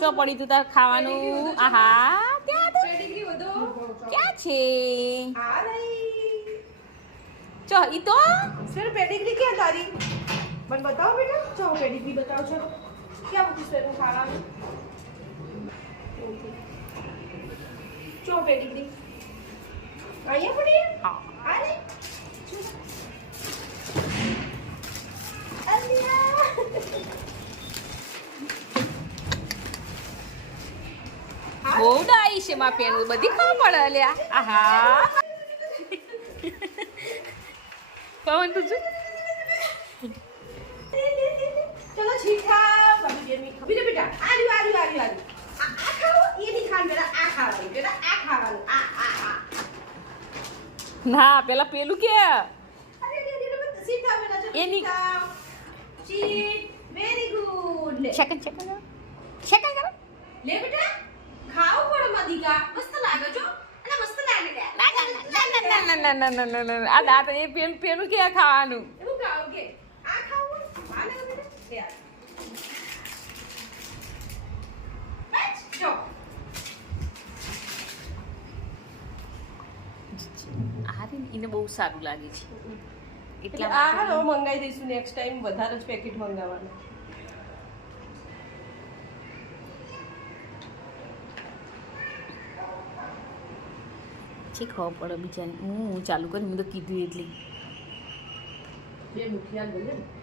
ચો પડી તું તાર ખાવાનું આહા ક્યાં ક્યાં છે ચો ઈ તો સર પેડિગ્રી ક્યાં તારી મને બતાવો બેટા ચો પેડિગ્રી બતાવો છો ક્યાં મૂકી સર ખાવાનું ચો પેડિગ્રી અહીંયા પડી હા અરે બહુ ડાઈ છે માં પેનું બધી ખાવા પડે લ્યા આહા પવન તું છું ચલો છીઠા બધી દેર મી ખબી બેટા આલ્યું આલ્યું આલ્યું આલ્યું આ ખાઓ એ નહીં ખાવાનું બેટા આ ખાવાનું બેટા આ ખાવાનું આ ના પેલા પેલું કે અરે સીધા બેટા ચલો એની- ચીટ વેરી ગુડ લે સેકન્ડ સેકન્ડ સેકન્ડ કરો લે બેટા ખાઓ પણ મદિકા મસ્ત લાગે છો અને મસ્ત લાગે છે આ દાંત એ પેલું કે ખાવાનું એવું ખાઓ કે આ ખાઓ આ લે બેટા યાર બચ જો આ રે એને બહુ સારું લાગે છે એટલે આ હાલો મંગાઈ દઈશું નેક્સ્ટ ટાઈમ વધારે જ પેકેટ મંગાવવાના છે ખબર પડે બિચારી હું ચાલુ કરી મેં તો કીધું એટલી બે મુઠિયા બોલે ને